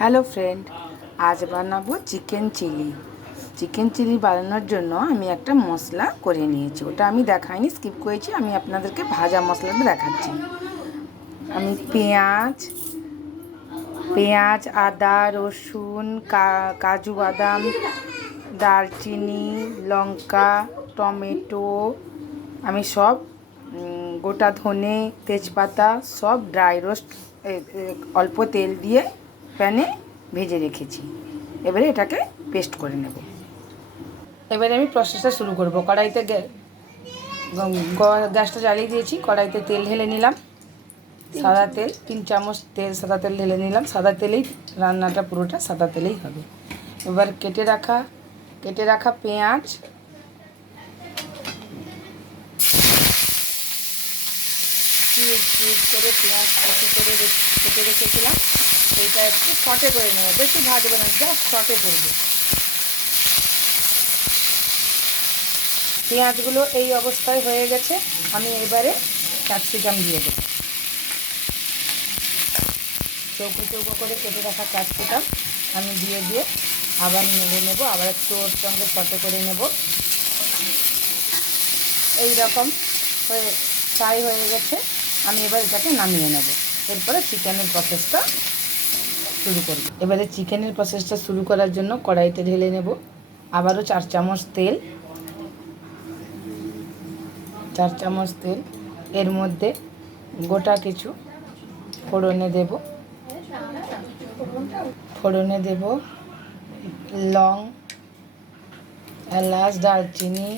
Hello friend, আজ বানাবো chicken chilli. Chicken chilli বানানোর জন্য আমি একটা মশলা করে নিয়েছি, ওটা আমি দেখাইনি, স্কিপ করেছি। আমি আপনাদেরকে ভাজা মশলাটা দেখাচ্ছি। আমি পেঁয়াজ, আদা, রসুন, কাজু বাদাম, দারচিনি, লঙ্কা, টমেটো, আমি সব গোটা ধনে, তেজপাতা সব ড্রাই রোস্ট অল্প তেল দিয়ে প্যানে ভেজে রেখেছি। এবারে এটাকে পেস্ট করে নেব। এবারে আমি প্রসেসটা শুরু করব। কড়াইতে গ্যাসটা জ্বালিয়ে দিয়েছি, কড়াইতে তেল ঢেলে নিলাম, সাদা তেল 3 চামচ তেল, সাদা তেল ঢেলে নিলাম। সাদা তেলেই রান্নাটা পুরোটা সাদা তেলেই হবে। এবার কেটে রাখা পেঁয়াজ, করে পেঁয়াজ কুচি করে কেটে রেখেছিলাম, এইটা একটু সটে করে নেব, বেশি ভাজবে না, জাস্ট সটে করবো। পেঁয়াজগুলো এই অবস্থায় হয়ে গেছে। আমি এবারে ক্যাপসিকাম দিয়ে দেবো। চৌকো চৌকো করে কেটে রাখা ক্যাপসিকাম আমি দিয়ে আবার নেড়ে নেব, আবার একটু ওর সঙ্গে সটে করে নেব। এই রকম হয়ে ফ্রাই হয়ে গেছে। আমি এবার এটাকে নামিয়ে নেব। এরপরে চিকেনের প্রসেসটা শুরু করব। এবারে চিকেনের প্রসেসটা শুরু করার জন্য কড়াইতে ঢেলে নেব আবারও 4 চামচ তেল। এর মধ্যে গোটা কিছু ফোড়নে দেব লং, এলাচ, দারচিনি,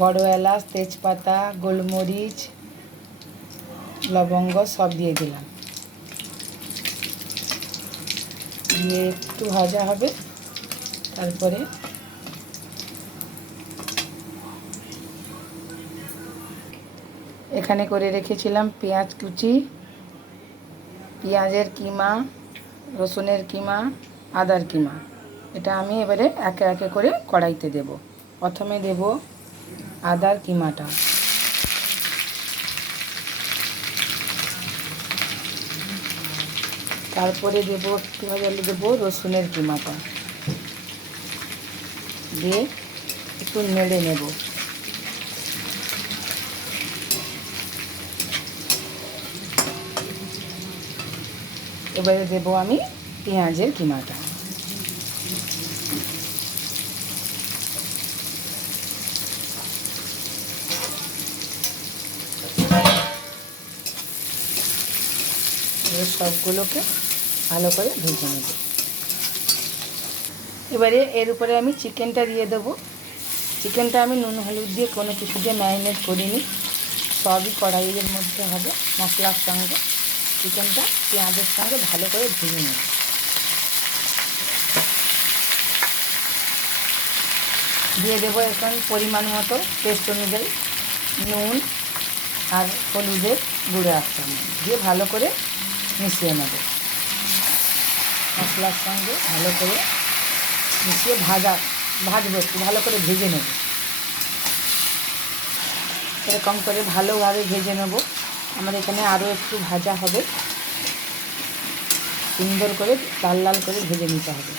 বড় এলাচ, তেজপাতা, গোলমরিচ, লবঙ্গ সব দিয়ে দিলাম। দিয়ে একটু ভাজা হবে। তারপরে এখানে করে রেখেছিলাম পেঁয়াজ কুচি, পেঁয়াজের কিমা, রসুনের কিমা, আদার কিমা। এটা আমি এবারে একে একে করে কড়াইতে দেব। প্রথমে দেব আদার কিমাটা, তারপরে একটু ভাজলে দেব রসুনের কিমাটা, দিয়ে একটু নেড়ে নেব। এবারে দেব আমি পেঁয়াজের কিমাটা। সবগুলোকে ভালো করে ভেজে নেব। এবারে এর উপরে আমি চিকেনটা দিয়ে দেবো। চিকেনটা আমি নুন হলুদ দিয়ে কোনো কিছু দিয়ে ম্যারিনেট করিনি, সবই কড়াইয়ের মধ্যে হবে। মশলার সঙ্গে চিকেনটা পেঁয়াজের সঙ্গে ভালো করে ভেজে নেব। দিয়ে দেবো এখন পরিমাণ মতো টেস্ট অনুযায়ী নুন আর হলুদের গুঁড়ো 1 চামচ দিয়ে ভালো করে মিশিয়ে নেব। মশলার সঙ্গে ভালো করে মিশিয়ে ভাজবো, একটু ভালো করে ভেজে নেব। এরকম করে ভালোভাবে ভেজে নেব। আমার এখানে আরও একটু ভাজা হবে, সুন্দর করে লাল লাল করে ভেজে নিতে হবে।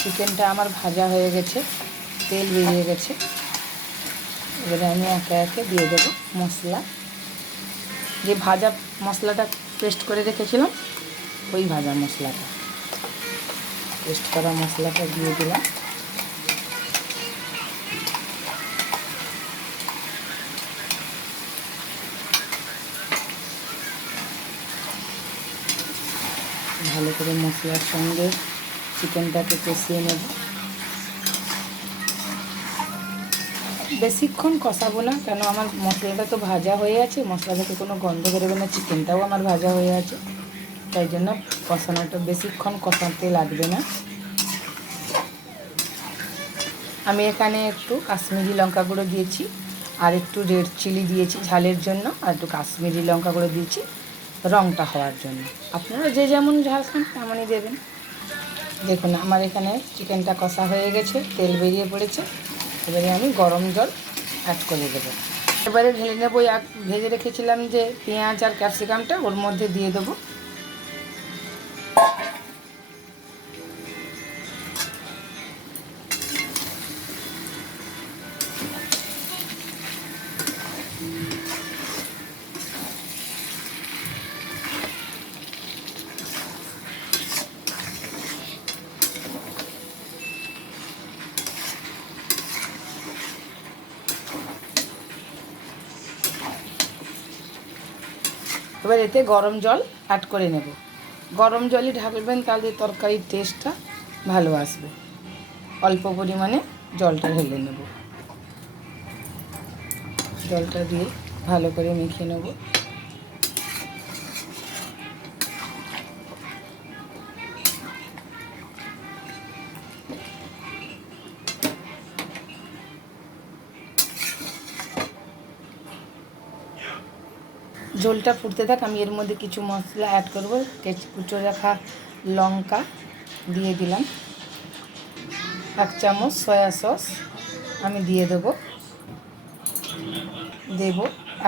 চিকেনটা আমার ভাজা হয়ে গেছে, তেল বেরিয়ে গেছে। এবারে আমি একে একে দিয়ে দেবো মশলা, যে ভাজা মশলাটা পেস্ট করে রেখেছিলাম, ওই ভাজা মশলাটা, পেস্ট করা মশলাটা দিয়ে দিলাম। ভালো করে মশলার সঙ্গে চিকেনটাকে কষিয়ে নেব। বেশিক্ষণ কষাবো না, কেন আমার মশলাটা তো ভাজা হয়ে আছে, মশলা থেকে কোনো গন্ধ বেরোবে না, চিকেনটাও আমার ভাজা হয়ে আছে, তাই জন্য কষানোটা বেশিক্ষণ কষাতে লাগবে না। আমি এখানে একটু কাশ্মীরি লঙ্কা গুঁড়ো দিয়েছি, আর একটু রেড চিলি দিয়েছি ঝালের জন্য, আর একটু কাশ্মীরি লঙ্কা গুঁড়ো দিয়েছি রঙটা হওয়ার জন্য। আপনারা যে যেমন ঝাল খান তেমনই দেবেন। দেখুন আমার এখানে চিকেনটা কষা হয়ে গেছে, তেল বেরিয়ে পড়েছে। এবারে আমি গরম জল অ্যাড করে দেবো। এবারে ঢেলে নেবো ভেজে রেখেছিলাম যে পেঁয়াজ আর ক্যাপসিকামটা, ওর মধ্যে দিয়ে দেবো। এবার এতে গরম জল অ্যাড করে নেব। গরম জলই ঢাকবেন, তাহলে তরকারির টেস্টটা ভালো আসবে। অল্প পরিমাণে জলটা ঢেলে নেব। জলটা দিয়ে ভালো করে মেখে নেব। ঝোলটা ফুটতে থাক, আমি এর মধ্যে কিছু মশলা অ্যাড করব। কুচো রাখা লঙ্কা দিয়ে দিলাম, 1 চামচ সয়া সস আমি দিয়ে দেব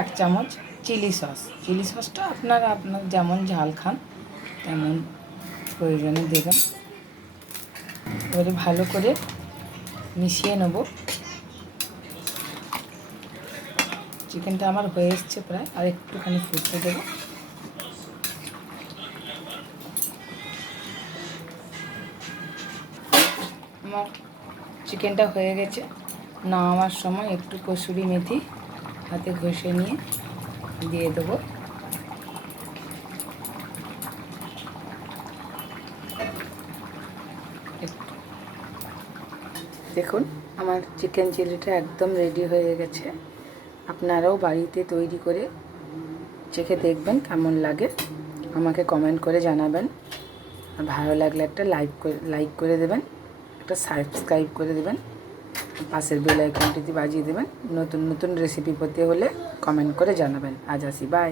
1 চামচ চিলি সস। চিলি সসটা আপনারা আপনার যেমন ঝাল খান তেমন প্রয়োজনে দেবেন। এবারে ভালো করে মিশিয়ে নেব। চিকেনটা আমার হয়ে এসছে প্রায়, আর একটুখানি ফুটতে দেবো। আমার চিকেনটা হয়ে গেছে। নামাবার সময় একটু কসুরি মেথি হাতে ঘষে নিয়ে দিয়ে দেবো। দেখুন আমার চিকেন চিলিটা একদম রেডি হয়ে গেছে। আপনারাও বাড়িতে তৈরি করে চেখে দেখবেন কেমন লাগে, আমাকে কমেন্ট করে জানাবেন। আর ভালো লাগলে একটা লাইক করে দেবেন, একটা সাবস্ক্রাইব করে দেবেন, পাশের বেল আইকনটি বাজিয়ে দেবেন। নতুন নতুন রেসিপি পেতে হলে কমেন্ট করে জানাবেন। আজ আসি, বাই।